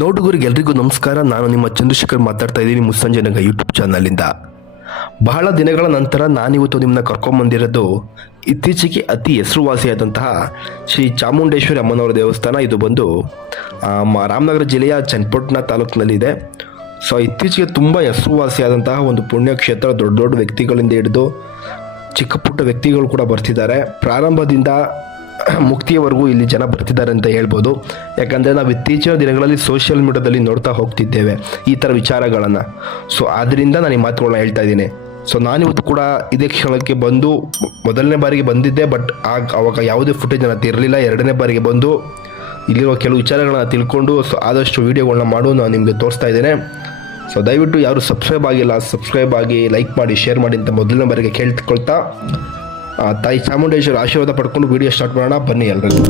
ನೋಡುಗರಿಗೆ ಎಲ್ರಿಗೂ ನಮಸ್ಕಾರ. ನಾನು ನಿಮ್ಮ ಚಂದ್ರಶೇಖರ್ ಮಾತಾಡ್ತಾ ಇದ್ದೀನಿ ಮುಸ್ಸಂಜೆನಗ ಯೂಟ್ಯೂಬ್ ಚಾನಲಿಂದ. ಬಹಳ ದಿನಗಳ ನಂತರ ನಾನಿವತ್ತು ನಿಮ್ಮನ್ನ ಕರ್ಕೊಂಬಂದಿರೋದು ಇತ್ತೀಚೆಗೆ ಅತಿ ಹೆಸರುವಾಸಿಯಾದಂತಹ ಶ್ರೀ ಚಾಮುಂಡೇಶ್ವರಿ ಅಮ್ಮನವರ ದೇವಸ್ಥಾನ. ಇದು ಬಂದು ರಾಮನಗರ ಜಿಲ್ಲೆಯ ಚನ್ನಪಟ್ಟಣ ತಾಲೂಕಿನಲ್ಲಿದೆ. ಸೊ ಇತ್ತೀಚೆಗೆ ತುಂಬ ಹೆಸರುವಾಸಿಯಾದಂತಹ ಒಂದು ಪುಣ್ಯಕ್ಷೇತ್ರ. ದೊಡ್ಡ ದೊಡ್ಡ ವ್ಯಕ್ತಿಗಳಿಂದ ಹಿಡಿದು ಚಿಕ್ಕ ಪುಟ್ಟ ವ್ಯಕ್ತಿಗಳು ಕೂಡ ಬರ್ತಿದ್ದಾರೆ. ಪ್ರಾರಂಭದಿಂದ ಮುಕ್ತಿಯವರೆಗೂ ಇಲ್ಲಿ ಜನ ಬರ್ತಿದ್ದಾರೆ ಅಂತ ಹೇಳ್ಬೋದು. ಯಾಕಂದರೆ ನಾವು ಇತ್ತೀಚಿನ ದಿನಗಳಲ್ಲಿ ಸೋಷಿಯಲ್ ಮೀಡಿಯಾದಲ್ಲಿ ನೋಡ್ತಾ ಹೋಗ್ತಿದ್ದೇವೆ ಈ ಥರ ವಿಚಾರಗಳನ್ನು. ಸೊ ಆದ್ದರಿಂದ ನಾನು ಈ ಮಾತುಗಳನ್ನ ಹೇಳ್ತಾ ಇದ್ದೀನಿ. ಸೊ ನಾನಿವತ್ತು ಕೂಡ ಇದೇ ಕ್ಷಣಕ್ಕೆ ಬಂದು ಮೊದಲನೇ ಬಾರಿಗೆ ಬಂದಿದ್ದೆ, ಬಟ್ ಆವಾಗ ಯಾವುದೇ ಫುಟೇಜ್ ನನ್ನ ಇರಲಿಲ್ಲ. ಎರಡನೇ ಬಾರಿಗೆ ಬಂದು ಇಲ್ಲಿರುವ ಕೆಲವು ವಿಚಾರಗಳನ್ನ ತಿಳ್ಕೊಂಡು ಸೊ ಆದಷ್ಟು ವೀಡಿಯೋಗಳನ್ನ ಮಾಡು ನಾನು ನಿಮಗೆ ತೋರಿಸ್ತಾ ಇದ್ದೇನೆ. ಸೊ ದಯವಿಟ್ಟು ಯಾರು ಸಬ್ಸ್ಕ್ರೈಬ್ ಆಗಿಲ್ಲ ಸಬ್ಸ್ಕ್ರೈಬ್ ಆಗಿ, ಲೈಕ್ ಮಾಡಿ, ಶೇರ್ ಮಾಡಿ ಅಂತ ಮೊದಲನೇ ಬಾರಿಗೆ ಕೇಳ್ಕೊಳ್ತಾ ತಾಯಿ ಚಾಮುಂಡೇಶ್ವರಿ ಆಶೀರ್ವಾದ ಪಡ್ಕೊಂಡು ವಿಡಿಯೋ ಸ್ಟಾರ್ಟ್ ಮಾಡೋಣ ಬನ್ನಿ ಎಲ್ರಿಗೂ.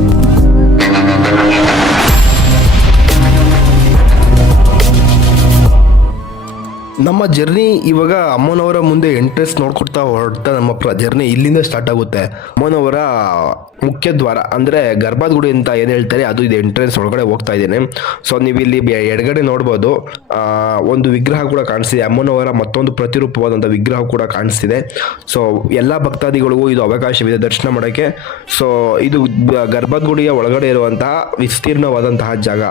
ನಮ್ಮ ಜರ್ನಿ ಇವಾಗ ಅಮ್ಮನವರ ಮುಂದೆ ಎಂಟ್ರೆನ್ಸ್ ನೋಡ್ಕೊಡ್ತಾ ಹೊರಡ್ತಾ ನಮ್ಮ ಜರ್ನಿ ಇಲ್ಲಿಂದ ಸ್ಟಾರ್ಟ್ ಆಗುತ್ತೆ. ಅಮ್ಮನವರ ಮುಖ್ಯ ದ್ವಾರ ಅಂದರೆ ಗರ್ಭಗುಡಿ ಅಂತ ಏನು ಹೇಳ್ತಾರೆ ಅದು ಇದು ಎಂಟ್ರೆನ್ಸ್ ಒಳಗಡೆ ಹೋಗ್ತಾ ಇದ್ದೇನೆ. ಸೊ ನೀವು ಇಲ್ಲಿ ಎಡಗಡೆ ನೋಡ್ಬೋದು ಒಂದು ವಿಗ್ರಹ ಕೂಡ ಕಾಣಿಸ್ತಿದೆ. ಅಮ್ಮನವರ ಮತ್ತೊಂದು ಪ್ರತಿರೂಪವಾದಂಥ ವಿಗ್ರಹ ಕೂಡ ಕಾಣಿಸ್ತಿದೆ. ಸೊ ಎಲ್ಲ ಭಕ್ತಾದಿಗಳಿಗೂ ಇದು ಅವಕಾಶವಿದೆ ದರ್ಶನ ಮಾಡೋಕ್ಕೆ. ಸೊ ಇದು ಗರ್ಭಗುಡಿಯ ಒಳಗಡೆ ಇರುವಂತಹ ವಿಸ್ತೀರ್ಣವಾದಂತಹ ಜಾಗ.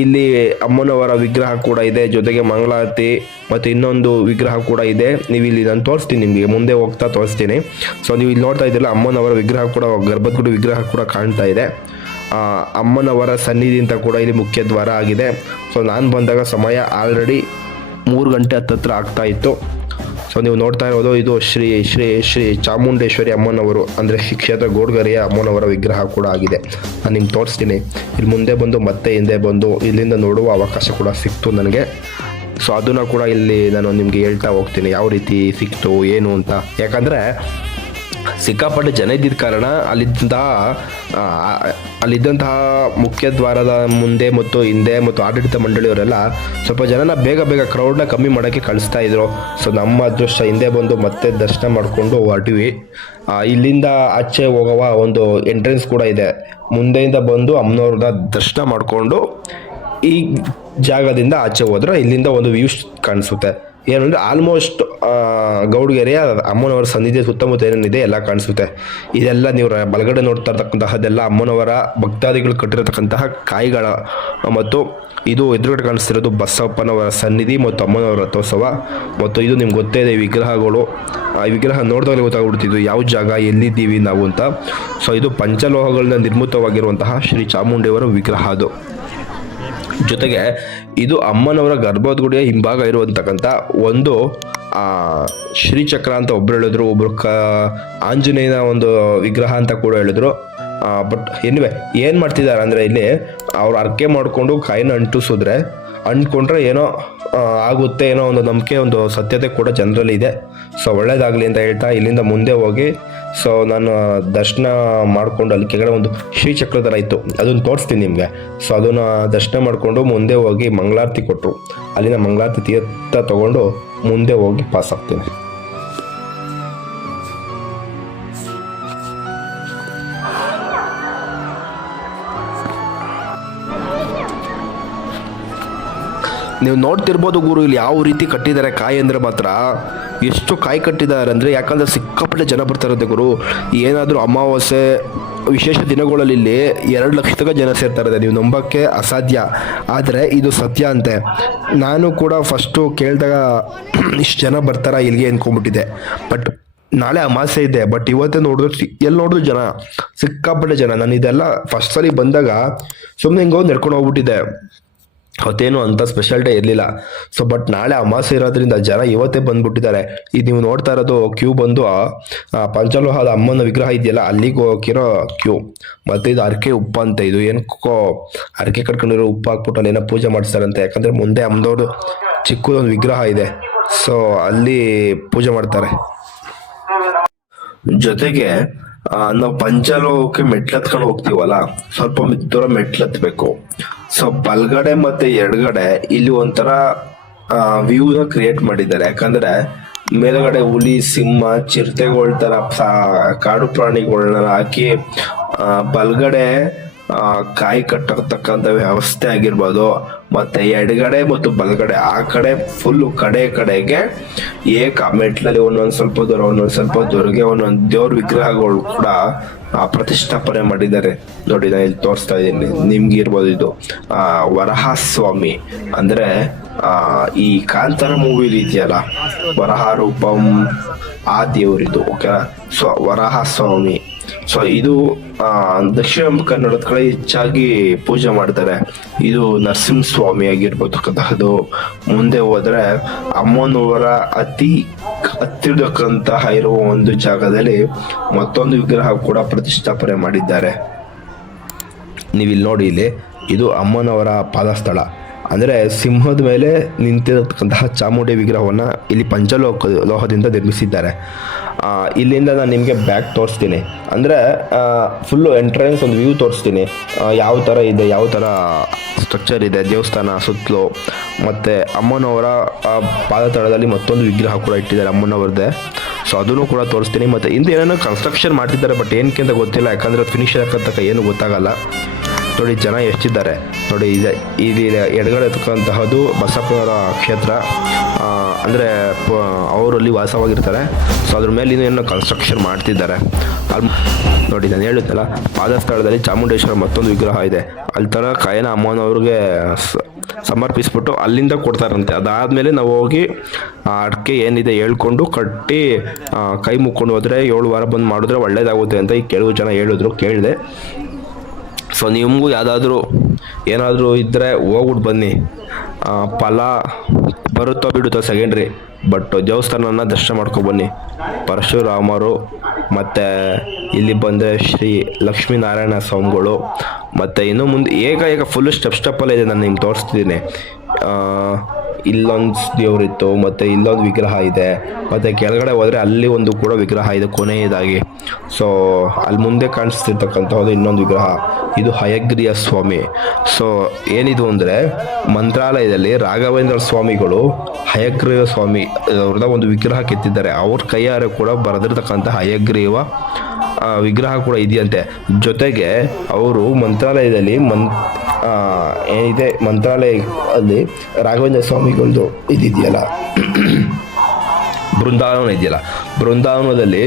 ಇಲ್ಲಿ ಅಮ್ಮನವರ ವಿಗ್ರಹ ಕೂಡ ಇದೆ, ಜೊತೆಗೆ ಮಂಗಳಾರತಿ ಮತ್ತು ಇನ್ನೊಂದು ವಿಗ್ರಹ ಕೂಡ ಇದೆ. ನೀವು ಇಲ್ಲಿ ನಾನು ತೋರಿಸ್ತೀನಿ, ನಿಮಗೆ ಮುಂದೆ ಹೋಗ್ತಾ ತೋರಿಸ್ತೀನಿ. ಸೊ ನೀವು ಇಲ್ಲಿ ನೋಡ್ತಾ ಇದ್ದೀರಲ್ಲ ಅಮ್ಮನವರ ವಿಗ್ರಹ ಕೂಡ, ಗರ್ಭಗುಡಿ ವಿಗ್ರಹ ಕೂಡ ಕಾಣ್ತಾ ಇದೆ. ಅಮ್ಮನವರ ಸನ್ನಿಧಿ ಅಂತ ಕೂಡ ಇಲ್ಲಿ ಮುಖ್ಯ ದ್ವಾರ ಆಗಿದೆ. ಸೊ ನಾನು ಬಂದಾಗ ಸಮಯ ಆಲ್ರೆಡಿ 3 ಗಂಟೆ ಹತ್ತತ್ರ ಆಗ್ತಾ ಇತ್ತು. ಸೊ ನೀವು ನೋಡ್ತಾ ಇರೋದು ಇದು ಶ್ರೀ ಶ್ರೀ ಶ್ರೀ ಚಾಮುಂಡೇಶ್ವರಿ ಅಮ್ಮನವರು ಅಂದರೆ ಕ್ಷೇತ್ರ ಗೋಡ್ಗರೆಯ ಅಮ್ಮನವರ ವಿಗ್ರಹ ಕೂಡ ಆಗಿದೆ. ನಾನು ನಿಮ್ಗೆ ತೋರಿಸ್ತೀನಿ. ಇಲ್ಲಿ ಮುಂದೆ ಬಂದು ಮತ್ತೆ ಹಿಂದೆ ಬಂದು ಇಲ್ಲಿಂದ ನೋಡುವ ಅವಕಾಶ ಕೂಡ ಸಿಕ್ತು ನನಗೆ. ಸೊ ಅದನ್ನು ಕೂಡ ಇಲ್ಲಿ ನಾನು ನಿಮಗೆ ಹೇಳ್ತಾ ಹೋಗ್ತೀನಿ ಯಾವ ರೀತಿ ಸಿಕ್ತು ಏನು ಅಂತ. ಯಾಕಂದರೆ ಸಿಕ್ಕಾಪಟ್ಟೆ ಜನ ಇದ್ದಿದ್ದ ಕಾರಣ ಅಲ್ಲಿದ್ದಂತಹ ಮುಖ್ಯ ದ್ವಾರದ ಮುಂದೆ ಮತ್ತು ಹಿಂದೆ ಮತ್ತು ಆಡಳಿತ ಮಂಡಳಿಯವರೆಲ್ಲ ಸ್ವಲ್ಪ ಜನನ ಬೇಗ ಕ್ರೌಡ್ನ ಕಮ್ಮಿ ಮಾಡೋಕ್ಕೆ ಕಳಿಸ್ತಾ ಇದ್ರು. ಸೊ ನಮ್ಮ ಅದೃಷ್ಟ ಹಿಂದೆ ಬಂದು ಮತ್ತೆ ದರ್ಶನ ಮಾಡಿಕೊಂಡು ಹೊರಟಿವಿ. ಇಲ್ಲಿಂದ ಆಚೆ ಹೋಗುವ ಒಂದು ಎಂಟ್ರೆನ್ಸ್ ಕೂಡ ಇದೆ. ಮುಂದೆಯಿಂದ ಬಂದು ಅಮ್ಮನವ್ರನ್ನ ದರ್ಶನ ಮಾಡಿಕೊಂಡು ಈ ಜಾಗದಿಂದ ಆಚೆ ಹೋದ್ರೆ ಇಲ್ಲಿಂದ ಒಂದು ವ್ಯೂ ಕಾಣಿಸುತ್ತೆ. ಏನಂದರೆ ಆಲ್ಮೋಸ್ಟ್ ಗೌಡ್ಗೆರೆಯ ಅಮ್ಮನವರ ಸನ್ನಿಧಿ ಸುತ್ತಮುತ್ತ ಏನೇನಿದೆ ಎಲ್ಲ ಕಾಣಿಸುತ್ತೆ. ಇದೆಲ್ಲ ನೀವು ಬಲಗಡೆ ನೋಡ್ತಾ ಇರ್ತಕ್ಕಂತಹದ್ದೆಲ್ಲ ಅಮ್ಮನವರ ಭಕ್ತಾದಿಗಳು ಕಟ್ಟಿರತಕ್ಕಂತಹ ಕಾಯಿಗಳ ಮತ್ತು ಇದು ಎದುರುಗಡೆ ಕಾಣಿಸ್ತಿರೋದು ಬಸಪ್ಪನವರ ಸನ್ನಿಧಿ ಮತ್ತು ಅಮ್ಮನವರ ರಥೋತ್ಸವ. ಮತ್ತು ಇದು ನಿಮ್ಗೆ ಗೊತ್ತೇ ಇದೆ ವಿಗ್ರಹಗಳು. ಈ ವಿಗ್ರಹ ನೋಡಿದಾಗಲೇ ಗೊತ್ತಾಗ್ಬಿಡ್ತಿದ್ದು ಯಾವ ಜಾಗ ಎಲ್ಲಿದ್ದೀವಿ ನಾವು ಅಂತ. ಸೊ ಇದು ಪಂಚಲೋಹಗಳಿಂದ ನಿರ್ಮಿತವಾಗಿರುವಂತಹ ಶ್ರೀ ಚಾಮುಂಡಿಯವರ ವಿಗ್ರಹ. ಅದು ಜೊತೆಗೆ ಇದು ಅಮ್ಮನವರ ಗರ್ಭಗುಡಿಯ ಹಿಂಭಾಗ ಇರುವಂತಕ್ಕಂಥ ಒಂದು ಶ್ರೀಚಕ್ರ ಅಂತ ಒಬ್ರು ಹೇಳಿದ್ರು, ಒಬ್ರು ಆಂಜನೇಯನ ಒಂದು ವಿಗ್ರಹ ಅಂತ ಕೂಡ ಹೇಳಿದ್ರು. ಬಟ್ ಎನಿವೆ ಏನು ಮಾಡ್ತಿದ್ದಾರೆ ಅಂದರೆ ಇಲ್ಲಿ ಅವ್ರು ಅರ್ಕೆ ಮಾಡಿಕೊಂಡು ಕಾಯಿನ ಅಂಟ್ಕೊಂಡ್ರೆ ಏನೋ ಆಗುತ್ತೆ, ಏನೋ ಒಂದು ನಂಬಿಕೆ, ಒಂದು ಸತ್ಯತೆ ಕೂಡ ಜನರಲ್ಲಿ ಇದೆ. ಸೊ ಒಳ್ಳೇದಾಗಲಿ ಅಂತ ಹೇಳ್ತಾ ಇಲ್ಲಿಂದ ಮುಂದೆ ಹೋಗಿ ಸೊ ನಾನು ದರ್ಶನ ಮಾಡಿಕೊಂಡು ಅಲ್ಲಿ ಕೆಳಗಡೆ ಒಂದು ಶ್ರೀಚಕ್ರ ಥರ ಇತ್ತು, ಅದನ್ನು ತೋರಿಸ್ತೀನಿ ನಿಮಗೆ. ಸೊ ಅದನ್ನು ದರ್ಶನ ಮಾಡಿಕೊಂಡು ಮುಂದೆ ಹೋಗಿ ಮಂಗಳಾರತಿ ಕೊಟ್ಟರು. ಅಲ್ಲಿನ ಮಂಗಳಾರತಿ ತೀರ್ಥ ತಗೊಂಡು ಮುಂದೆ ಹೋಗಿ ಪಾಸ್ ಆಗ್ತೀನಿ. ನೀವು ನೋಡ್ತಿರ್ಬೋದು ಗುರು, ಇಲ್ಲಿ ಯಾವ ರೀತಿ ಕಟ್ಟಿದ್ದಾರೆ ಕಾಯಿ ಅಂದರೆ ಮಾತ್ರ ಎಷ್ಟು ಕಾಯಿ ಕಟ್ಟಿದ್ದಾರೆ ಅಂದರೆ, ಯಾಕಂದರೆ ಸಿಕ್ಕಾಪಟ್ಟೆ ಜನ ಬರ್ತಾರಂತೆ ಗುರು. ಏನಾದರೂ ಅಮಾವಾಸ್ಯೆ ವಿಶೇಷ ದಿನಗಳಲ್ಲಿ ಇಲ್ಲಿ 2 ಲಕ್ಷ ತನಕ ಜನ ಸೇರ್ತಾ ಇರೋದೆ. ನೀವು ನಂಬೋಕ್ಕೆ ಅಸಾಧ್ಯ, ಆದರೆ ಇದು ಸತ್ಯ ಅಂತೆ. ನಾನು ಕೂಡ ಫಸ್ಟು ಕೇಳಿದಾಗ ಇಷ್ಟು ಜನ ಬರ್ತಾರ ಇಲ್ಲಿಗೆ ಅಂದ್ಕೊಂಡ್ಬಿಟ್ಟಿದ್ದೆ. ಬಟ್ ನಾಳೆ ಅಮಾವಾಸ್ಯೆ ಇದೆ, ಬಟ್ ಇವತ್ತೇ ನೋಡಿದ್ರು ಎಲ್ಲಿ ನೋಡಿದ್ರು ಜನ, ಸಿಕ್ಕಾಪಟ್ಟೆ ಜನ. ನಾನು ಇದೆಲ್ಲ ಫಸ್ಟ್ ಸಲ ಬಂದಾಗ ಸುಮ್ಮನೆ ಹಿಂಗೆ ನಡ್ಕೊಂಡು ಹೋಗ್ಬಿಟ್ಟಿದ್ದೆ, ಅವತ್ತೇನು ಅಂತ ಸ್ಪೆಷಲ್ ಡೇ ಇರಲಿಲ್ಲ. ಸೊ ಬಟ್ ನಾಳೆ ಅಮಾವಾಸ್ಯೆ ಇರೋದ್ರಿಂದ ಜನ ಇವತ್ತೇ ಬಂದ್ಬಿಟ್ಟಿದ್ದಾರೆ. ಇದು ನೀವು ನೋಡ್ತಾ ಇರೋದು ಕ್ಯೂ ಬಂದು ಪಂಚಲೋಹದ ಅಮ್ಮನ ವಿಗ್ರಹ ಇದೆಯಲ್ಲ ಅಲ್ಲಿಗೆ ಹೋಗಿರೋ ಕ್ಯೂ. ಮತ್ತು ಇದು ಅರಕೆ ಉಪ್ಪು ಅಂತ, ಇದು ಏನಕ್ಕೋ ಅರಕೆ ಕಟ್ಕೊಂಡಿರೋ ಉಪ್ಪು ಹಾಕ್ಬಿಟ್ಟು ಅಲ್ಲಿ ಏನೋ ಪೂಜೆ ಮಾಡಿಸ್ತಾರಂತೆ. ಯಾಕಂದರೆ ಮುಂದೆ ಅಮ್ಮದವ್ರದ್ದು ಚಿಕ್ಕದೊಂದು ವಿಗ್ರಹ ಇದೆ, ಸೊ ಅಲ್ಲಿ ಪೂಜೆ ಮಾಡ್ತಾರೆ. ಜೊತೆಗೆ ನಾವು ಪಂಚಲೋಹಕ್ಕೆ ಮೆಟ್ಲತ್ಕೊಂಡು ಹೋಗ್ತೀವಲ್ಲ, ಸ್ವಲ್ಪ ದೂರ ಮೆಟ್ಲತ್ಬೇಕು. ಸೊ ಬಲ್ಗಡೆ ಮತ್ತೆ ಎಡಗಡೆ ಇಲ್ಲಿ ಒಂಥರ ವ್ಯೂನ ಕ್ರಿಯೇಟ್ ಮಾಡಿದ್ದಾರೆ. ಯಾಕಂದ್ರೆ ಮೇಲ್ಗಡೆ ಹುಲಿ, ಸಿಂಹ, ಚಿರತೆಗಳ ತರ ಕಾಡು ಪ್ರಾಣಿಗಳನ್ನ ಹಾಕಿ ಬಲ್ಗಡೆ ಕಾಯಿ ಕಟ್ಟತಕ್ಕಂಥ ವ್ಯವಸ್ಥೆ ಆಗಿರ್ಬೋದು, ಮತ್ತೆ ಎಡಗಡೆ ಮತ್ತು ಬಲಗಡೆ ಆ ಕಡೆ ಫುಲ್ಲು ಕಡೆಗೆ ಮೆಟ್ಲಲ್ಲಿ ಒಂದೊಂದು ಸ್ವಲ್ಪ ದೂರ ಒಂದೊಂದು ದೇವ್ರ ವಿಗ್ರಹಗಳು ಕೂಡ ಪ್ರತಿಷ್ಠಾಪನೆ ಮಾಡಿದ್ದಾರೆ. ನೋಡಿ ನಾನು ಇಲ್ಲಿ ತೋರಿಸ್ತಾ ಇದ್ದೀನಿ ನಿಮ್ಗೆ ಇರ್ಬೋದು. ಇದು ವರಹಸ್ವಾಮಿ ಅಂದ್ರೆ ಈ ಕಾಂತಾರ ಮೂವಿ ಇದೆಯಲ್ಲ, ವರಹ ರೂಪಂ ಆ ದೇವರಿದು. Okay, so Varahaswamy. ಸೊ ಇದು ದಕ್ಷಿಣ ಕನ್ನಡದ ಕಡೆ ಹೆಚ್ಚಾಗಿ ಪೂಜೆ ಮಾಡ್ತಾರೆ. ಇದು ನರಸಿಂಹಸ್ವಾಮಿ ಆಗಿರ್ಬೋದಕ್ಕಂತಹದ್ದು. ಮುಂದೆ ಹೋದ್ರೆ ಅಮ್ಮನವರ ಹತ್ತಿರಕ್ಕಂತಹ ಇರುವ ಒಂದು ಜಾಗದಲ್ಲಿ ಮತ್ತೊಂದು ವಿಗ್ರಹ ಕೂಡ ಪ್ರತಿಷ್ಠಾಪನೆ ಮಾಡಿದ್ದಾರೆ. ನೀವಿಲ್ಲಿ ನೋಡಿ, ಇಲ್ಲಿ ಇದು ಅಮ್ಮನವರ ಪಾದಸ್ಥಳ. ಅಂದರೆ ಸಿಂಹದ ಮೇಲೆ ನಿಂತಿರತಕ್ಕಂತಹ ಚಾಮುಂಡಿ ವಿಗ್ರಹವನ್ನು ಇಲ್ಲಿ ಲೋಹದಿಂದ ನಿರ್ಮಿಸಿದ್ದಾರೆ. ಇಲ್ಲಿಂದ ನಾನು ನಿಮಗೆ ಬ್ಯಾಕ್ ತೋರಿಸ್ತೀನಿ, ಅಂದರೆ ಫುಲ್ಲು ಎಂಟ್ರೆನ್ಸ್ ಒಂದು ವ್ಯೂ ತೋರಿಸ್ತೀನಿ, ಯಾವ ಥರ ಇದೆ, ಯಾವ ಥರ ಸ್ಟ್ರಕ್ಚರ್ ಇದೆ ದೇವಸ್ಥಾನ ಸುತ್ತಲೂ. ಮತ್ತು ಅಮ್ಮನವರ ಪಾದತಳದಲ್ಲಿ ಮತ್ತೊಂದು ವಿಗ್ರಹ ಕೂಡ ಇಟ್ಟಿದ್ದಾರೆ ಅಮ್ಮನವ್ರದ್ದೇ. ಸೊ ಅದನ್ನು ಕೂಡ ತೋರಿಸ್ತೀನಿ. ಮತ್ತು ಹಿಂದೆ ಏನೇನೋ ಕನ್ಸ್ಟ್ರಕ್ಷನ್ ಮಾಡ್ತಿದ್ದಾರೆ, ಬಟ್ ಏನಕ್ಕೆ ಅಂತ ಗೊತ್ತಿಲ್ಲ, ಯಾಕಂದರೆ ಫಿನಿಶ್ ಆಗತಕ್ಕ ಏನು ಗೊತ್ತಾಗಲ್ಲ. ನೋಡಿ ಜನ ಎಷ್ಟಿದ್ದಾರೆ ನೋಡಿ. ಇದು ಎಡಗಡೆ ಇರ್ತಕ್ಕಂತಹದ್ದು ಬಸಪ್ಪನವರ ಕ್ಷೇತ್ರ, ಅಂದರೆ ಅವರಲ್ಲಿ ವಾಸವಾಗಿರ್ತಾರೆ. ಸೊ ಅದ್ರ ಮೇಲೆ ಇನ್ನೇನೋ ಕನ್ಸ್ಟ್ರಕ್ಷನ್ ಮಾಡ್ತಿದ್ದಾರೆ. ನೋಡಿ ನಾನು ಹೇಳಿದ್ನಲ್ಲ, ಪಾದಸ್ಥಳದಲ್ಲಿ ಚಾಮುಂಡೇಶ್ವರ ಮತ್ತೊಂದು ವಿಗ್ರಹ ಇದೆ. ಅಲ್ಲಿ ಥರ ಕಾಯಿನ ಅಮ್ಮನವ್ರಿಗೆ ಸಮರ್ಪಿಸ್ಬಿಟ್ಟು ಅಲ್ಲಿಂದ ಕೊಡ್ತಾರಂತೆ. ಅದಾದಮೇಲೆ ನಾವು ಹೋಗಿ ಅಡಿಕೆ ಏನಿದೆ ಹೇಳ್ಕೊಂಡು ಕಟ್ಟಿ ಕೈ ಮುಕ್ಕೊಂಡು ಹೋದರೆ 7 ವಾರ ಬಂದು ಮಾಡಿದ್ರೆ ಒಳ್ಳೇದಾಗುತ್ತೆ ಅಂತ ಈ ಕೆಲವು ಜನ ಕೇಳಿದೆ. ಸೊ ನಿಮಗೂ ಯಾವುದಾದ್ರೂ ಏನಾದರೂ ಇದ್ದರೆ ಹೋಗ್ಬಿಟ್ಟು ಬನ್ನಿ. ಫಲ ಬರುತ್ತೋ ಬಿಡುತ್ತೋ ಸೆಕೆಂಡ್ರಿ, ಬಟ್ ದೇವಸ್ಥಾನನ ದರ್ಶನ ಮಾಡ್ಕೊಬನ್ನಿ. ಪರಶುರಾಮರು ಮತ್ತು ಇಲ್ಲಿ ಬಂದರೆ ಶ್ರೀ ಲಕ್ಷ್ಮೀನಾರಾಯಣ ಸ್ವಾಮಿಗಳು, ಮತ್ತು ಇನ್ನು ಮುಂದೆ ಏಕ ಫುಲ್ಲು ಸ್ಟೆಪ್ಪಲ್ಲೇ ಇದೆ. ನಾನು ನಿಮ್ಗೆ ತೋರಿಸ್ತಿದ್ದೀನಿ. ಇಲ್ಲೊಂದು ದೇವರಿತ್ತು, ಮತ್ತು ಇಲ್ಲೊಂದು ವಿಗ್ರಹ ಇದೆ, ಮತ್ತು ಕೆಳಗಡೆ ಹೋದರೆ ಅಲ್ಲಿ ಒಂದು ಕೂಡ ವಿಗ್ರಹ ಇದೆ ಕೊನೆಯದಾಗಿ. ಸೊ ಅಲ್ಲಿ ಮುಂದೆ ಕಾಣಿಸ್ತಿರ್ತಕ್ಕಂಥದ್ದು ಇನ್ನೊಂದು ವಿಗ್ರಹ, ಇದು ಹಯಗ್ರೀಯ ಸ್ವಾಮಿ. ಸೊ ಏನಿದು ಅಂದರೆ ಮಂತ್ರಾಲಯದಲ್ಲಿ ರಾಘವೇಂದ್ರ ಸ್ವಾಮಿಗಳು ಹಯಗ್ರೀವ ಸ್ವಾಮಿ ಅವ್ರದ ಒಂದು ವಿಗ್ರಹ ಕೆತ್ತಿದ್ದಾರೆ. ಅವ್ರ ಕೈಯಾರೆ ಕೂಡ ಬರೆದಿರ್ತಕ್ಕಂಥ ಹಯಗ್ರೀವ ವಿಗ್ರಹ ಕೂಡ ಇದೆಯಂತೆ. ಜೊತೆಗೆ ಅವರು ಮಂತ್ರಾಲಯದಲ್ಲಿ ಏನಿದೆ ಮಂತ್ರಾಲಯದಲ್ಲಿ ರಾಘವೇಂದ್ರ ಸ್ವಾಮಿಗಳದ್ದು ಇದೆಯಲ್ಲ ಬೃಂದಾವನದಲ್ಲಿ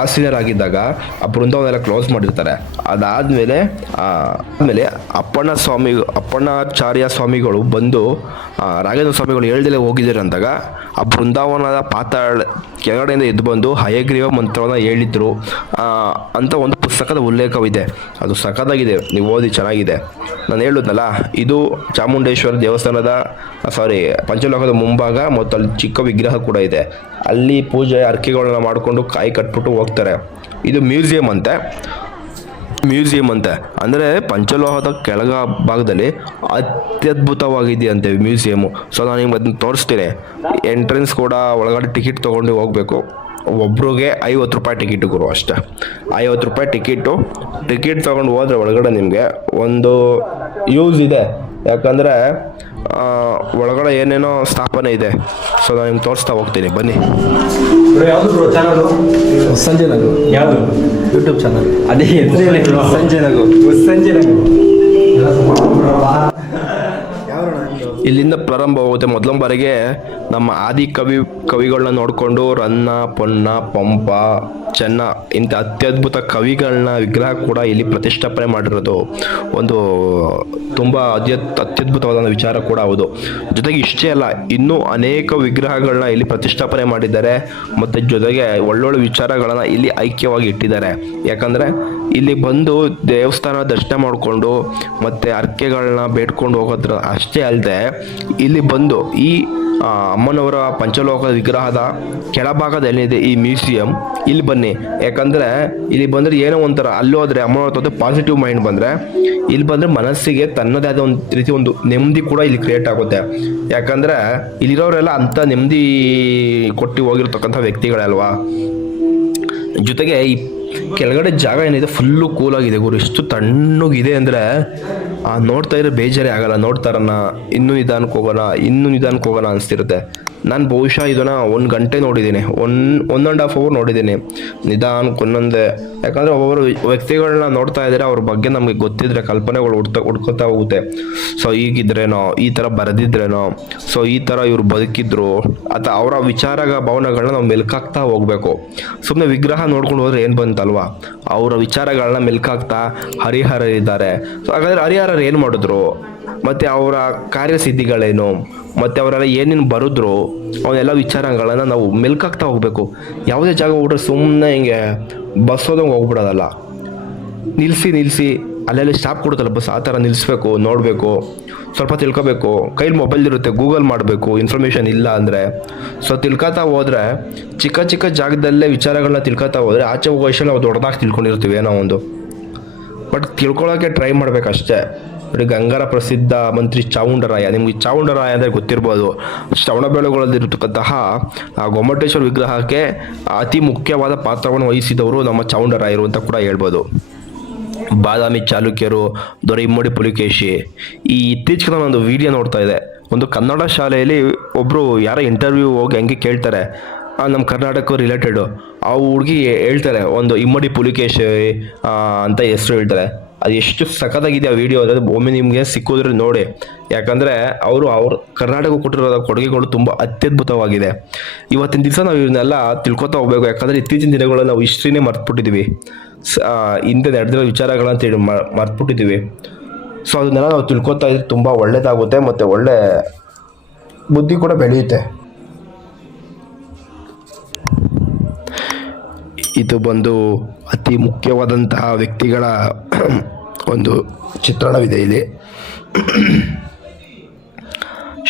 ಆಸೀನರಾಗಿದ್ದಾಗ ಆ ಬೃಂದಾವನೆಲ್ಲ ಕ್ಲೋಸ್ ಮಾಡಿರ್ತಾರೆ. ಅದಾದಮೇಲೆ ಅಪ್ಪಣ್ಣಾಚಾರ್ಯ ಸ್ವಾಮಿಗಳು ಬಂದು ರಾಘವೇಂದ್ರ ಸ್ವಾಮಿಗಳು ಹೇಳ್ದಲೇ ಹೋಗಿದ್ದಾರೆ ಅಂದಾಗ ಆ ಬೃಂದಾವನದ ಕೆಳಗಡೆಯಿಂದ ಎದ್ದು ಬಂದು ಹಯಗ್ರೀವ ಮಂತ್ರವನ್ನು ಹೇಳಿದ್ರು ಅಂತ ಒಂದು ಪುಸ್ತಕದ ಉಲ್ಲೇಖವಿದೆ. ಅದು ಸಖತ್ತಾಗಿದೆ, ನೀವು ಓದಿ, ಚೆನ್ನಾಗಿದೆ. ನಾನು ಹೇಳಿದ್ನಲ್ಲ, ಇದು ಚಾಮುಂಡೇಶ್ವರ ದೇವಸ್ಥಾನದ ಪಂಚಲೋಕದ ಮುಂಭಾಗ, ಮತ್ತು ಅಲ್ಲಿ ಚಿಕ್ಕ ವಿಗ್ರಹ ಕೂಡ ಇದೆ. ಅಲ್ಲಿ ಪೂಜೆ ಅರ್ಕೆಗಳನ್ನ ಮಾಡಿಕೊಂಡು ಕಾಯಿ ಕಟ್ಬಿಟ್ಟು ಹೋಗ್ತಾರೆ. ಇದು ಮ್ಯೂಸಿಯಂ ಅಂತೆ, ಅಂದರೆ ಪಂಚಲೋಹದ ಕೆಳಗ ಭಾಗದಲ್ಲಿ ಅತ್ಯದ್ಭುತವಾಗಿದೆಯಂತೆ ಮ್ಯೂಸಿಯಮು. ಸೊ ನಾನು ನಿಮ್ಗೆ ಅದನ್ನ ತೋರಿಸ್ತೀನಿ. ಎಂಟ್ರೆನ್ಸ್ ಕೂಡ ಒಳಗಡೆ ಟಿಕೆಟ್ ತೊಗೊಂಡು ಹೋಗಬೇಕು. ಒಬ್ರಿಗೆ 50 ರೂಪಾಯಿ ಟಿಕೆಟ್ ಗುರು, ಅಷ್ಟೇ 50 ರೂಪಾಯಿ ಟಿಕೆಟ್ ತೊಗೊಂಡು ಹೋದರೆ ಒಳಗಡೆ ನಿಮಗೆ ಒಂದು ಯೂಸ್ ಇದೆ. ಯಾಕಂದರೆ ಒಳಗಡೆ ಏನೇನೋ ಸ್ಥಾಪನೆ ಇದೆ. ಸೊ ನಾನು ನಿಮ್ಗೆ ತೋರಿಸ್ತಾ ಹೋಗ್ತೀನಿ, ಬನ್ನಿ. ಸಂಜಯ್ ನಗು ಯಾವುದು ಯೂಟ್ಯೂಬ್ ಚಾನಲ್? ಅದೇ ಸಂಜಯ್ ನಗು. ಇಲ್ಲಿಂದ ಪ್ರಾರಂಭವಾಗುತ್ತೆ. ಮೊದಲ ಬಾರಿಗೆ ನಮ್ಮ ಆದಿ ಕವಿಗಳನ್ನ ನೋಡಿಕೊಂಡು ರನ್ನ, ಪೊನ್ನ, ಪಂಪ, ಚೆನ್ನ ಇಂಥ ಅತ್ಯದ್ಭುತ ಕವಿಗಳನ್ನ ವಿಗ್ರಹ ಕೂಡ ಇಲ್ಲಿ ಪ್ರತಿಷ್ಠಾಪನೆ ಮಾಡಿರೋದು ಒಂದು ತುಂಬ ಅತ್ಯದ್ಭುತವಾದ ವಿಚಾರ ಕೂಡ ಹೌದು. ಜೊತೆಗೆ ಇಷ್ಟೇ ಅಲ್ಲ, ಇನ್ನೂ ಅನೇಕ ವಿಗ್ರಹಗಳನ್ನ ಇಲ್ಲಿ ಪ್ರತಿಷ್ಠಾಪನೆ ಮಾಡಿದ್ದಾರೆ. ಮತ್ತು ಜೊತೆಗೆ ಒಳ್ಳೊಳ್ಳೆ ವಿಚಾರಗಳನ್ನು ಇಲ್ಲಿ ಐಕ್ಯವಾಗಿ ಇಟ್ಟಿದ್ದಾರೆ. ಯಾಕಂದರೆ ಇಲ್ಲಿ ಬಂದು ದೇವಸ್ಥಾನ ದರ್ಶನ ಮಾಡಿಕೊಂಡು ಮತ್ತು ಅರ್ಕೆಗಳನ್ನ ಬೇಡ್ಕೊಂಡು ಹೋಗೋದ್ರ ಅಷ್ಟೇ ಅಲ್ಲದೆ, ಇಲ್ಲಿ ಬಂದು ಈ ಅಮ್ಮನವರ ಪಂಚಲೋಕದ ವಿಗ್ರಹದ ಕೆಳಭಾಗದಲ್ಲಿದೆ ಈ ಮ್ಯೂಸಿಯಂ. ಇಲ್ಲಿ ಬನ್ನಿ, ಯಾಕಂದರೆ ಇಲ್ಲಿ ಬಂದರೆ ಏನೋ ಒಂಥರ, ಅಲ್ಲಿ ಹೋದರೆ ಅಮ್ಮನವ್ರ ಜೊತೆ ಪಾಸಿಟಿವ್ ಮೈಂಡ್ ಬಂದರೆ, ಇಲ್ಲಿ ಬಂದರೆ ಮನಸ್ಸಿಗೆ ತನ್ನದೇ ಆದ ಒಂದು ರೀತಿ ಒಂದು ನೆಮ್ಮದಿ ಕೂಡ ಇಲ್ಲಿ ಕ್ರಿಯೇಟ್ ಆಗುತ್ತೆ. ಯಾಕಂದರೆ ಇಲ್ಲಿರೋರೆಲ್ಲ ಅಂಥ ನೆಮ್ಮದಿ ಕೊಟ್ಟು ಹೋಗಿರ್ತಕ್ಕಂಥ ವ್ಯಕ್ತಿಗಳಲ್ವಾ. ಜೊತೆಗೆ ಈ ಕೆಳಗಡೆ ಜಾಗ ಏನಿದೆ ಫುಲ್ಲು ಕೂಲಾಗಿದೆ ಗುರು. ಎಷ್ಟು ತಣ್ಣಗಿದೆ ಅಂದರೆ ನೋಡ್ತಾ ಇದ್ರೆ ಬೇಜಾರೇ ಆಗಲ್ಲ. ನೋಡ್ತಾರನ್ನ ಇನ್ನೂ ನಿಧಾನಕ್ಕೆ ಹೋಗೋಣ ಅನಿಸ್ತಿರುತ್ತೆ. ನಾನು ಬಹುಶಃ ಇದನ್ನು 1 ಗಂಟೆ ನೋಡಿದ್ದೀನಿ, 1.5 ಅವರ್ ನೋಡಿದ್ದೀನಿ ನಿಧಾನಕ್ಕೆ ಒಂದೊಂದೇ. ಯಾಕಂದರೆ ಒಬ್ಬೊಬ್ಬರು ವ್ಯಕ್ತಿಗಳನ್ನ ನೋಡ್ತಾ ಇದ್ದಾರೆ, ಅವ್ರ ಬಗ್ಗೆ ನಮಗೆ ಗೊತ್ತಿದ್ರೆ ಕಲ್ಪನೆಗಳು ಹುಡ್ಕೋತಾ ಹೋಗುತ್ತೆ. ಸೊ ಹೀಗಿದ್ರೇನೋ, ಈ ಥರ ಬರೆದಿದ್ರೇನೋ, ಸೊ ಈ ಥರ ಇವ್ರು ಬದುಕಿದ್ರು, ಅಥವಾ ಅವರ ವಿಚಾರ ಭಾವನೆಗಳನ್ನ ನಾವು ಮೆಲ್ಕಾಕ್ತಾ ಹೋಗ್ಬೇಕು. ಸುಮ್ಮನೆ ವಿಗ್ರಹ ನೋಡ್ಕೊಂಡು ಹೋದ್ರೆ ಏನು ಬಂತಲ್ವಾ, ಅವರ ವಿಚಾರಗಳನ್ನ ಮೆಲ್ಕಾಕ್ತಾ ಹರಿಹರರಿದ್ದಾರೆ. ಸೊ ಹಾಗಾದರೆ ಹರಿಹರರು ಏನು ಮಾಡಿದ್ರು, ಮತ್ತು ಅವರ ಕಾರ್ಯಸಿದ್ಧಿಗಳೇನು, ಮತ್ತು ಅವರೆಲ್ಲ ಏನೇನು ಬರೆದ್ರು, ಅವನ್ನೆಲ್ಲ ವಿಚಾರಗಳನ್ನು ನಾವು ಮೆಲ್ಕಾಕ್ತಾ ಹೋಗ್ಬೇಕು. ಯಾವುದೇ ಜಾಗ ಹೋಗ್ರೆ ಸುಮ್ಮನೆ ಹಿಂಗೆ ಬಸ್ ಹೋದಂಗೆ ಹೋಗ್ಬಿಡೋದಲ್ಲ, ನಿಲ್ಲಿಸಿ ಅಲ್ಲೆಲ್ಲ ಸ್ಟಾಪ್ ಕೊಡುತ್ತಲ್ಲ ಬಸ್, ಆ ಥರ ನಿಲ್ಲಿಸ್ಬೇಕು, ನೋಡಬೇಕು, ಸ್ವಲ್ಪ ತಿಳ್ಕೊಬೇಕು. ಕೈಲಿ ಮೊಬೈಲ್ ಇರುತ್ತೆ, ಗೂಗಲ್ ಮಾಡಬೇಕು ಇನ್ಫಾರ್ಮೇಷನ್ ಇಲ್ಲ ಅಂದರೆ. ಸೊ ತಿಳ್ಕೊತಾ ಹೋದರೆ, ಚಿಕ್ಕ ಜಾಗದಲ್ಲೇ ವಿಚಾರಗಳನ್ನ ತಿಳ್ಕೊತಾ ಹೋದರೆ ಆಚೆ ಹೋಗೋ ವಯಸ್ಸಲ್ಲಿ ನಾವು ದೊಡ್ಡದಾಗಿ ತಿಳ್ಕೊಂಡಿರ್ತೀವಿ ಏನೋ ಒಂದು. ಬಟ್ ತಿಳ್ಕೊಳ್ಳೋಕ್ಕೆ ಟ್ರೈ ಮಾಡಬೇಕಷ್ಟೇ. ನೋಡಿ, ಗಂಗರ ಪ್ರಸಿದ್ಧ ಮಂತ್ರಿ ಚಾವುಂಡರಾಯ, ನಿಮ್ಗೆ ಚಾವುಂಡರಾಯ ಅಂದರೆ ಗೊತ್ತಿರ್ಬೋದು. ಶ್ರವಣಬೆಳಗೊಳದಲ್ಲಿರತಕ್ಕಂತಹ ಆ ಗೊಮ್ಮಟೇಶ್ವರ ವಿಗ್ರಹಕ್ಕೆ ಅತಿ ಮುಖ್ಯವಾದ ಪಾತ್ರವನ್ನು ವಹಿಸಿದವರು ನಮ್ಮ ಚಾವುಂಡರಾಯರು ಅಂತ ಕೂಡ ಹೇಳ್ಬೋದು. ಬಾದಾಮಿ ಚಾಲುಕ್ಯರು, ದೊರೆ ಇಮ್ಮಡಿ ಪುಲಿಕೇಶಿ. ಈ ಇತ್ತೀಚೆಗೆ ನಾನು ಒಂದು ವಿಡಿಯೋ ನೋಡ್ತಾ ಇದ್ದೆ, ಒಂದು ಕನ್ನಡ ಶಾಲೆಯಲ್ಲಿ ಒಬ್ಬರು ಯಾರೋ ಇಂಟರ್ವ್ಯೂ ಹೋಗಿ ಹಂಗೆ ಕೇಳ್ತಾರೆ, ನಮ್ಮ ಕರ್ನಾಟಕ ರಿಲೇಟೆಡು. ಆ ಹುಡುಗಿ ಹೇಳ್ತಾರೆ, ಒಂದು ಇಮ್ಮಡಿ ಪುಲಿಕೇಶಿ ಅಂತ ಹೆಸರು ಹೇಳ್ತಾರೆ. ಅದು ಎಷ್ಟು ಸಖತ್ತಾಗಿದೆ ಆ ವಿಡಿಯೋ ಅಂದರೆ ಒಮ್ಮೆ ನಿಮಗೆ ಸಿಕ್ಕಿದ್ರೆ ನೋಡಿ. ಯಾಕಂದರೆ ಅವ್ರ ಕರ್ನಾಟಕ ಕೊಟ್ಟಿರೋ ಕೊಡುಗೆಗಳು ತುಂಬ ಅತ್ಯದ್ಭುತವಾಗಿದೆ. ಇವತ್ತಿನ ದಿವಸ ನಾವು ಇವನ್ನೆಲ್ಲ ತಿಳ್ಕೊತಾ ಹೋಗ್ಬೇಕು. ಯಾಕಂದರೆ ಇತ್ತೀಚಿನ ದಿನಗಳಲ್ಲಿ ನಾವು ಹಿಸ್ಟ್ರಿನೇ ಮರ್ತ್ಬಿಟ್ಟಿದ್ದೀವಿ, ಹಿಂದೆ ನಡೆದಿರೋ ವಿಚಾರಗಳಂತ ಹೇಳಿ ಮರ್ತ್ಬಿಟ್ಟಿದ್ದೀವಿ. ಸೊ ಅದನ್ನೆಲ್ಲ ನಾವು ತಿಳ್ಕೊತಾ ಇದ್ರೆ ತುಂಬ ಒಳ್ಳೆಯದಾಗುತ್ತೆ, ಮತ್ತು ಒಳ್ಳೆ ಬುದ್ಧಿ ಕೂಡ ಬೆಳೆಯುತ್ತೆ. ಇದು ಬಂದು ಅತಿ ಮುಖ್ಯವಾದಂತಹ ವ್ಯಕ್ತಿಗಳ ಒಂದು ಚಿತ್ರಣವಿದೆ ಇಲ್ಲಿ.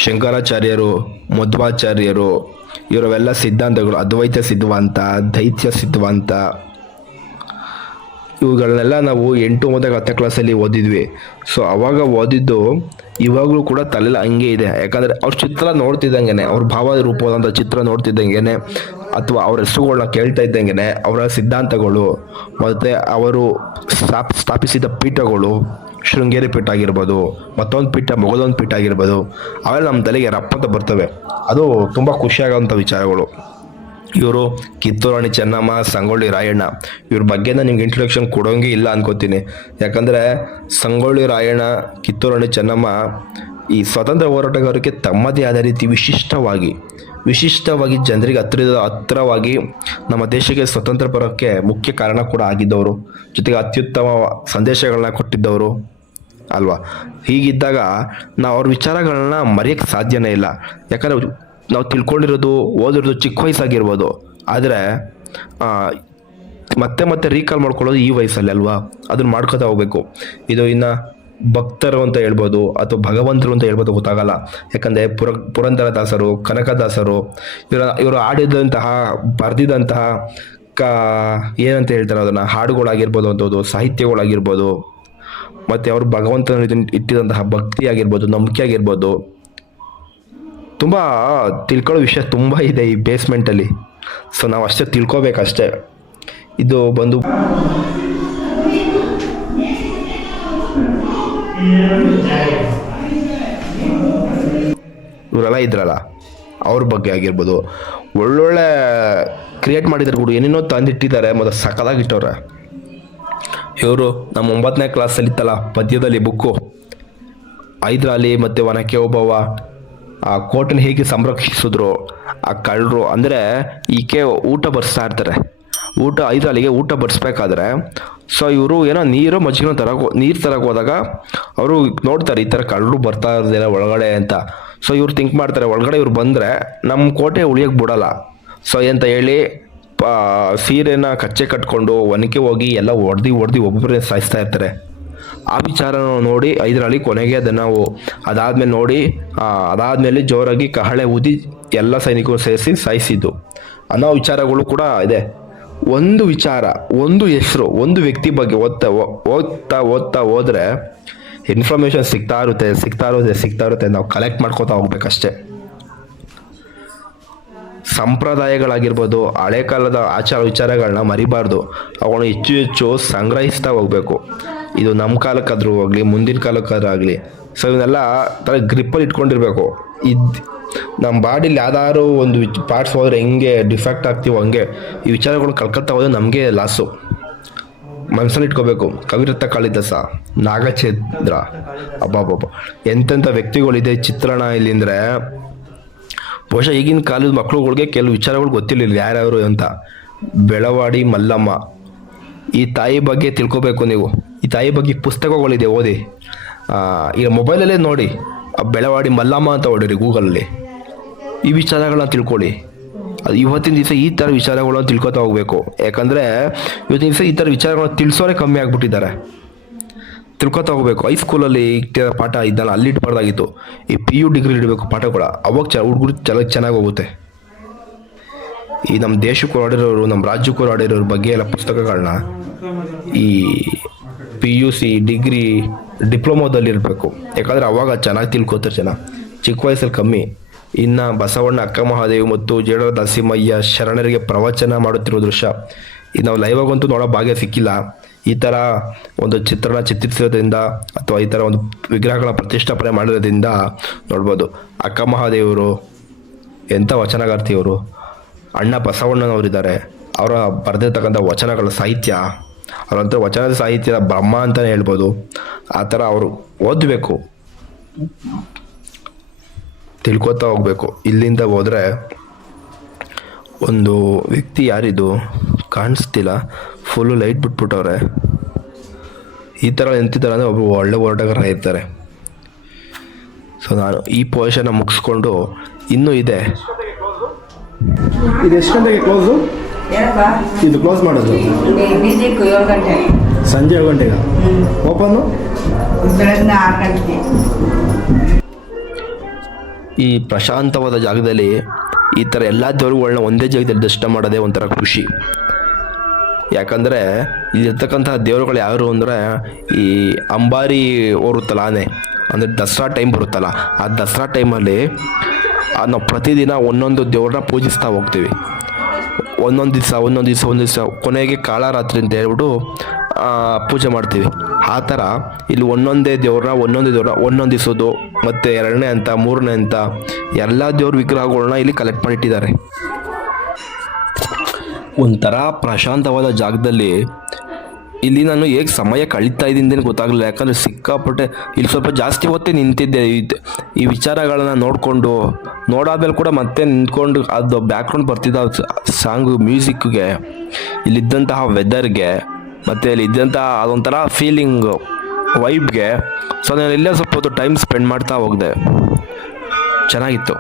ಶಂಕರಾಚಾರ್ಯರು, ಮಧ್ವಾಚಾರ್ಯರು, ಇವರವೆಲ್ಲ ಸಿದ್ಧಾಂತಗಳು, ಅದ್ವೈತ ಸಿದ್ಧಾಂತ, ದೈತ್ಯ ಸಿದ್ಧಾಂತ, ಇವುಗಳನ್ನೆಲ್ಲ ನಾವು 8, 9, 10 ಕ್ಲಾಸಲ್ಲಿ ಓದಿದ್ವಿ. ಸೊ ಅವಾಗ ಓದಿದ್ದು ಇವಾಗಲೂ ಕೂಡ ತಲೆಯಲ್ಲಿ ಹಂಗೆ ಇದೆ. ಯಾಕಂದರೆ ಅವ್ರ ಚಿತ್ರ ನೋಡ್ತಿದ್ದಂಗೆ, ಅವ್ರ ಭಾವ ರೂಪವಾದಂಥ ಚಿತ್ರ ನೋಡ್ತಿದ್ದಂಗೆ, ಅಥವಾ ಅವ್ರ ಹೆಸರುಗಳನ್ನ ಕೇಳ್ತಾ ಇದ್ದಂಗೆ, ಅವರ ಸಿದ್ಧಾಂತಗಳು, ಮತ್ತು ಅವರು ಸ್ಥಾಪಿಸಿದ ಪೀಠಗಳು, ಶೃಂಗೇರಿ ಪೀಠ ಆಗಿರ್ಬೋದು, ಮತ್ತೊಂದು ಪೀಠ, ಮೊಗದೊಂದು ಪೀಠ ಆಗಿರ್ಬೋದು, ಅವೆಲ್ಲ ನಮ್ಮ ತಲೆಗೆ ರಪ್ಪಂತ ಬರ್ತವೆ. ಅದು ತುಂಬ ಖುಷಿಯಾಗೋಂಥ ವಿಚಾರಗಳು. ಇವರು ಕಿತ್ತೂರು ರಾಣಿ ಚೆನ್ನಮ್ಮ, ಸಂಗೊಳ್ಳಿ ರಾಯಣ್ಣ, ಇವ್ರ ಬಗ್ಗೆ ನಿಮ್ಗೆ ಇಂಟ್ರೊಡಕ್ಷನ್ ಕೊಡೋಂಗೆ ಇಲ್ಲ ಅನ್ಕೋತೀನಿ. ಯಾಕಂದರೆ ಸಂಗೊಳ್ಳಿ ರಾಯಣ್ಣ, ಕಿತ್ತೂರು ರಾಣಿ ಚೆನ್ನಮ್ಮ ಈ ಸ್ವಾತಂತ್ರ್ಯ ಹೋರಾಟಗಾರರಿಗೆ ತಮ್ಮದೇ ಆದ ರೀತಿ ವಿಶಿಷ್ಟವಾಗಿ ಜನರಿಗೆ ಹತ್ತಿರವಾಗಿ ನಮ್ಮ ದೇಶಕ್ಕೆ ಸ್ವತಂತ್ರ ಬರೋಕ್ಕೆ ಮುಖ್ಯ ಕಾರಣ ಕೂಡ ಆಗಿದ್ದವರು, ಜೊತೆಗೆ ಅತ್ಯುತ್ತಮ ಸಂದೇಶಗಳನ್ನ ಕೊಟ್ಟಿದ್ದವರು ಅಲ್ವಾ. ಹೀಗಿದ್ದಾಗ ನಾವು ಅವ್ರ ವಿಚಾರಗಳನ್ನ ಮರೆಯೋಕ್ಕೆ ಸಾಧ್ಯನೇ ಇಲ್ಲ. ಯಾಕಂದರೆ ನಾವು ತಿಳ್ಕೊಂಡಿರೋದು, ಓದಿರೋದು ಚಿಕ್ಕ ವಯಸ್ಸಾಗಿರ್ಬೋದು, ಆದರೆ ಮತ್ತೆ ರೀಕಾಲ್ ಮಾಡ್ಕೊಳ್ಳೋದು ಈ ವಯಸ್ಸಲ್ಲಿ ಅಲ್ವಾ. ಅದನ್ನ ಮಾಡ್ಕೋತಾ ಹೋಗ್ಬೇಕು. ಇದು ಇನ್ನು ಭಕ್ತರು ಅಂತ ಹೇಳ್ಬೋದು, ಅಥವಾ ಭಗವಂತರು ಅಂತ ಹೇಳ್ಬೋದು, ಗೊತ್ತಾಗಲ್ಲ. ಯಾಕಂದರೆ ಪುರಂದರದಾಸರು, ಕನಕದಾಸರು, ಇವರು ಆಡಿದಂತಹ, ಬರೆದಿದ್ದಂತಹ ಏನಂತ ಹೇಳ್ತಾರೆ ಅದನ್ನು, ಹಾಡುಗಳಾಗಿರ್ಬೋದು, ಅಂಥದ್ದು ಸಾಹಿತ್ಯಗಳಾಗಿರ್ಬೋದು, ಮತ್ತು ಅವರು ಭಗವಂತನ ಇಟ್ಟಿದಂತಹ ಭಕ್ತಿ ಆಗಿರ್ಬೋದು, ನಂಬಿಕೆ ಆಗಿರ್ಬೋದು, ತುಂಬ ತಿಳ್ಕೊಳ್ಳೋ ವಿಷಯ ತುಂಬ ಇದೆ ಈ ಬೇಸ್ಮೆಂಟಲ್ಲಿ. ಸೊ ನಾವು ಅಷ್ಟೇ ತಿಳ್ಕೊಬೇಕಷ್ಟೇ. ಇದು ಬಂದು ಇವರೆಲ್ಲ ಇದ್ರಲ್ಲ, ಅವ್ರ ಬಗ್ಗೆ ಆಗಿರ್ಬೋದು, ಒಳ್ಳೊಳ್ಳೆ ಕ್ರಿಯೇಟ್ ಮಾಡಿದ್ದಾರೆ ಕೂಡ, ಏನೇನೋ ತಂದಿಟ್ಟಿದ್ದಾರೆ, ಮತ್ತು ಸಖತ್ತಾಗಿಟ್ಟವ್ರೆ. ಇವರು ನಮ್ಮ 9ನೇ ಕ್ಲಾಸಲ್ಲಿ ಇತ್ತಲ್ಲ ಪದ್ಯದಲ್ಲಿ ಬುಕ್ಕು, ಹೈದರಾಲಿ ಮತ್ತು ಒನಕೆ ಓಬವ್ವ ಆ ಕೋಟೆನ ಹೇಗೆ ಸಂರಕ್ಷಿಸಿದ್ರು, ಆ ಕಳ್ಳರು ಅಂದರೆ ಈಕೆ ಊಟ ಬಡಿಸ್ತಾ ಇರ್ತಾರೆ, ಹೈದರಾಲಿಗೆ ಊಟ ಬಡಿಸ್ಬೇಕಾದ್ರೆ, ಸೊ ಇವರು ಏನೋ ಮಜ್ಜಿಗೆ ನೀರು ಹೋದಾಗ ಅವರು ನೋಡ್ತಾರೆ ಈ ಥರ ಕಳ್ಳರು ಬರ್ತಾ ಇರೋದಿಲ್ಲ ಒಳಗಡೆ ಅಂತ. ಸೊ ಇವ್ರು ಥಿಂಕ್ ಮಾಡ್ತಾರೆ, ಒಳಗಡೆ ಇವ್ರು ಬಂದರೆ ನಮ್ಮ ಕೋಟೆ ಉಳಿಯೋಕ್ಕೆ ಬಿಡೋಲ್ಲ. ಸೊ ಅಂತ ಹೇಳಿ ಸೀರೆನ ಕಚ್ಚೆ ಕಟ್ಕೊಂಡು ಒನಕೆ ಹೋಗಿ ಎಲ್ಲ ಹೊಡೆದು ಒಬ್ಬೊಬ್ಬರೇ ಸಾಯಿಸ್ತಾ ಇರ್ತಾರೆ. ಆ ವಿಚಾರ ನೋಡಿ ಹೈದರಾಲಿ ಕೊನೆಗೆ ಅದನ್ನು ಅದಾದಮೇಲೆ ಜೋರಾಗಿ ಕಹಳೆ ಊದಿ ಎಲ್ಲ ಸೈನಿಕರು ಸೇರಿಸಿ ಸಾಯಿಸಿದ್ದು ಅನ್ನೋ ವಿಚಾರಗಳು ಕೂಡ ಇದೆ. ಒಂದು ವಿಚಾರ, ಒಂದು ಹೆಸರು, ಒಂದು ವ್ಯಕ್ತಿ ಬಗ್ಗೆ ಓದ್ತಾ ಹೋದರೆ ಇನ್ಫಾರ್ಮೇಷನ್ ಸಿಗ್ತಾ ಇರುತ್ತೆ. ನಾವು ಕಲೆಕ್ಟ್ ಮಾಡ್ಕೋತಾ ಹೋಗ್ಬೇಕಷ್ಟೆ. ಸಂಪ್ರದಾಯಗಳಾಗಿರ್ಬೋದು, ಹಳೆ ಕಾಲದ ಆಚಾರ ವಿಚಾರಗಳನ್ನ ಮರಿಬಾರ್ದು, ಅವುಗಳನ್ನ ಹೆಚ್ಚು ಸಂಗ್ರಹಿಸ್ತಾ ಹೋಗ್ಬೇಕು. ಇದು ನಮ್ಮ ಕಾಲಕ್ಕಾದ್ರೂ ಆಗಲಿ, ಮುಂದಿನ ಕಾಲಕ್ಕಾದ್ರೂ ಆಗಲಿ. ಸೊ ಇವನ್ನೆಲ್ಲ ಥರ ಗ್ರಿಪ್ಪಲ್ಲಿ ಇಟ್ಕೊಂಡಿರ್ಬೇಕು. ನಮ್ಮ ಬಾಡಿಲಿ ಯಾವ್ದಾದ್ರು ಒಂದು ಪಾರ್ಟ್ಸ್ ಹೋದ್ರೆ ಹೆಂಗೆ ಡಿಫೆಕ್ಟ್ ಆಗ್ತೀವೋ ಹಂಗೆ ಈ ವಿಚಾರಗಳು ಕಳ್ಕೊತಾ ಹೋದ್ರೆ ನಮಗೆ ಲಾಸು. ಮನಸ್ಸಲ್ಲಿ ಇಟ್ಕೋಬೇಕು. ಕವಿರತ್ನ ಕಾಳಿದಾಸ, ನಾಗಚಂದ್ರ, ಅಬ್ಬಾಬಾಬ ಎಂತೆಂಥ ವ್ಯಕ್ತಿಗಳಿದೆ ಚಿತ್ರಣ ಇಲ್ಲಿ ಅಂದರೆ. ಬಹುಶಃ ಈಗಿನ ಕಾಲದ ಮಕ್ಳುಗಳಿಗೆ ಕೆಲವು ವಿಚಾರಗಳು ಗೊತ್ತಿರಲಿಲ್ಲ ಯಾರ್ಯಾರು ಅಂತ. ಬೆಳವಾಡಿ ಮಲ್ಲಮ್ಮ, ಈ ತಾಯಿ ಬಗ್ಗೆ ತಿಳ್ಕೊಬೇಕು ನೀವು. ಈ ತಾಯಿ ಬಗ್ಗೆ ಪುಸ್ತಕಗಳಿದೆ, ಓದಿ. ಈಗ ಮೊಬೈಲಲ್ಲೇ ನೋಡಿ, ಬೆಳವಾಡಿ ಮಲ್ಲಮ್ಮ ಅಂತ ಹೊಡೀರಿ ಗೂಗಲಲ್ಲಿ, ಈ ವಿಚಾರಗಳನ್ನ ತಿಳ್ಕೊಳ್ಳಿ. ಅದು ಇವತ್ತಿನ ದಿವಸ ಈ ಥರ ವಿಚಾರಗಳನ್ನ ತಿಳ್ಕೊತಾ ಹೋಗ್ಬೇಕು. ಯಾಕಂದರೆ ಇವತ್ತಿನ ದಿವಸ ಈ ಥರ ವಿಚಾರಗಳನ್ನ ತಿಳಿಸೋರೆ ಕಮ್ಮಿ ಆಗ್ಬಿಟ್ಟಿದ್ದಾರೆ. ತಿಳ್ಕೊತಾ ಹೋಗ್ಬೇಕು. ಹೈಸ್ಕೂಲಲ್ಲಿ ಪಾಠ ಇದ್ದಲ್ಲ ಅಲ್ಲಿ ಇಟ್ಬಾರ್ದಾಗಿತ್ತು. ಈ PU ಡಿಗ್ರಿ ಇಡಬೇಕು ಪಾಠಗಳ. ಅವಾಗ ಹುಡುಗರು ಚೆನ್ನಾಗಿ ಹೋಗುತ್ತೆ. ಈ ನಮ್ಮ ದೇಶಕ್ಕೂ ಆಡಿರೋರು, ನಮ್ಮ ರಾಜ್ಯಕ್ಕೂ ಆಡಿರೋರ ಬಗ್ಗೆ ಎಲ್ಲ ಪುಸ್ತಕಗಳನ್ನ ಈ PUC ಡಿಗ್ರಿ ಡಿಪ್ಲೊಮೋದಲ್ಲಿ ಇರಬೇಕು. ಯಾಕಂದರೆ ಅವಾಗ ಚೆನ್ನಾಗಿ ತಿಳ್ಕೊತಾರೆ ಜನ, ಚಿಕ್ಕ ವಯಸ್ಸಲ್ಲಿ ಕಮ್ಮಿ. ಇನ್ನು ಬಸವಣ್ಣ, ಅಕ್ಕ ಮಹಾದೇವಿ ಮತ್ತು ಜೇಡರ ನರಸಿಂಹಯ್ಯ ಶರಣರಿಗೆ ಪ್ರವಚನ ಮಾಡುತ್ತಿರೋ ದೃಶ್ಯ ಇದು ನಾವು ಲೈವಾಗಂತೂ ನೋಡೋ ಭಾಗ್ಯ ಸಿಕ್ಕಿಲ್ಲ. ಈ ಥರ ಒಂದು ಚಿತ್ರಿಸೋದ್ರಿಂದ ಅಥವಾ ಈ ಥರ ಒಂದು ವಿಗ್ರಹಗಳ ಪ್ರತಿಷ್ಠಾಪನೆ ಮಾಡೋದ್ರಿಂದ ನೋಡ್ಬೋದು. ಅಕ್ಕ ಮಹಾದೇವರು ಎಂಥ ವಚನಗಾರ್ತಿಯವರು. ಅಣ್ಣ ಬಸವಣ್ಣನವರಿದ್ದಾರೆ, ಅವರ ಬರೆದಿರ್ತಕ್ಕಂಥ ವಚನಗಳ ಸಾಹಿತ್ಯ, ಅವರಂಥ ವಚನದ ಸಾಹಿತ್ಯದ ಬ್ರಹ್ಮ ಅಂತಲೇ ಹೇಳ್ಬೋದು. ಆ ಥರ ಅವರು ಓದಬೇಕು, ತಿಳ್ಕೊತಾ ಹೋಗ್ಬೇಕು. ಇಲ್ಲಿಂದ ಹೋದರೆ ಒಂದು ವ್ಯಕ್ತಿ, ಯಾರಿದು ಕಾಣಿಸ್ತಿಲ್ಲ, ಫುಲ್ಲು ಲೈಟ್ ಬಿಟ್ಬಿಟ್ಟವ್ರೆ. ಈ ಥರ ನಿಂತಿದ್ದಾರೆ ಅಂದರೆ ಒಬ್ಬರು ಒಳ್ಳೆ ಹೋರಾಟಗಾರ ಇರ್ತಾರೆ. ಸೊ ನಾನು ಈ ಪೊಸಿಷನ್ನ ಮುಗಿಸ್ಕೊಂಡು ಇನ್ನೂ ಇದೆ. ಇದು ಎಷ್ಟು ಗಂಟೆಗೆ ಕ್ಲೋಸು? ಇದು ಕ್ಲೋಸ್ ಮಾಡೋದು ಸಂಜೆ 7 ಗಂಟೆಗೆ, ಓಪನ್ನು ಬೆಳಗ್ಗೆ 6 ಗಂಟೆಗೆ. ಈ ಪ್ರಶಾಂತವಾದ ಜಾಗದಲ್ಲಿ ಈ ಥರ ಎಲ್ಲ ದೇವರುಗಳನ್ನ ಒಂದೇ ಜಾಗದಲ್ಲಿ ದರ್ಶನ ಮಾಡೋದೇ ಒಂಥರ ಖುಷಿ. ಯಾಕಂದರೆ ಇಲ್ಲಿರ್ತಕ್ಕಂಥ ದೇವರುಗಳು ಯಾರು ಅಂದರೆ ಈ ಅಂಬಾರಿ ಹೊರುತ್ತಲ್ಲ ಆನೆ, ಅಂದರೆ ದಸರಾ ಟೈಮ್ ಬರುತ್ತಲ್ಲ, ಆ ದಸರಾ ಟೈಮಲ್ಲಿ ನಾವು ಪ್ರತಿದಿನ ಒಂದೊಂದು ದೇವ್ರನ್ನ ಪೂಜಿಸ್ತಾ ಹೋಗ್ತೀವಿ. ಒಂದೊಂದು ದಿವಸ ಕೊನೆಗೆ ಕಾಳರಾತ್ರಿ ಅಂತ ಹೇಳ್ಬಿಟ್ಟು ಪೂಜೆ ಮಾಡ್ತೀವಿ. ಆ ಥರ ಇಲ್ಲಿ ಒಂದೊಂದೇ ದೇವ್ರನ್ನ ಒಂದೊಂದು ದಿವಸದ್ದು ಮತ್ತು 2ನೇ ಅಂತ 3ನೇ ಅಂತ ಎಲ್ಲ ದೇವ್ರ ವಿಗ್ರಹಗಳನ್ನ ಇಲ್ಲಿ ಕಲೆಕ್ಟ್ ಮಾಡಿಟ್ಟಿದ್ದಾರೆ. ಒಂಥರ ಪ್ರಶಾಂತವಾದ ಜಾಗದಲ್ಲಿ ಇಲ್ಲಿ ನಾನು ಹೇಗೆ ಸಮಯ ಕಳೀತಾ ಇದ್ದೀನಿ ಗೊತ್ತಾಗಲಿಲ್ಲ. ಯಾಕಂದರೆ ಸಿಕ್ಕಾಪಟ್ಟೆ ಇಲ್ಲಿ ಸ್ವಲ್ಪ ಜಾಸ್ತಿ ಹೊತ್ತೇ ನಿಂತಿದ್ದೆ. ಈ ವಿಚಾರಗಳನ್ನ ನೋಡಾದ್ಮೇಲೆ ಕೂಡ ಮತ್ತೆ ನಿಂತ್ಕೊಂಡು ಅದು ಬ್ಯಾಕ್ಗ್ರೌಂಡ್ ಬರ್ತಿದ್ದ ಸಾಂಗು, ಮ್ಯೂಸಿಕ್ಗೆ, ಇಲ್ಲಿದ್ದಂತಹ ವೆದರ್ಗೆ, ಮತ್ತು ಇಲ್ಲಿದ್ದಂತಹ ಅದೊಂಥರ ಫೀಲಿಂಗ್ ವೈಬ್ಗೆ. ಸೊ ನಾನು ಇಲ್ಲೇ ಸ್ವಲ್ಪ ಹೊತ್ತು ಟೈಮ್ ಸ್ಪೆಂಡ್ ಮಾಡ್ತಾ ಹೋಗಿದೆ. ಚೆನ್ನಾಗಿತ್ತು.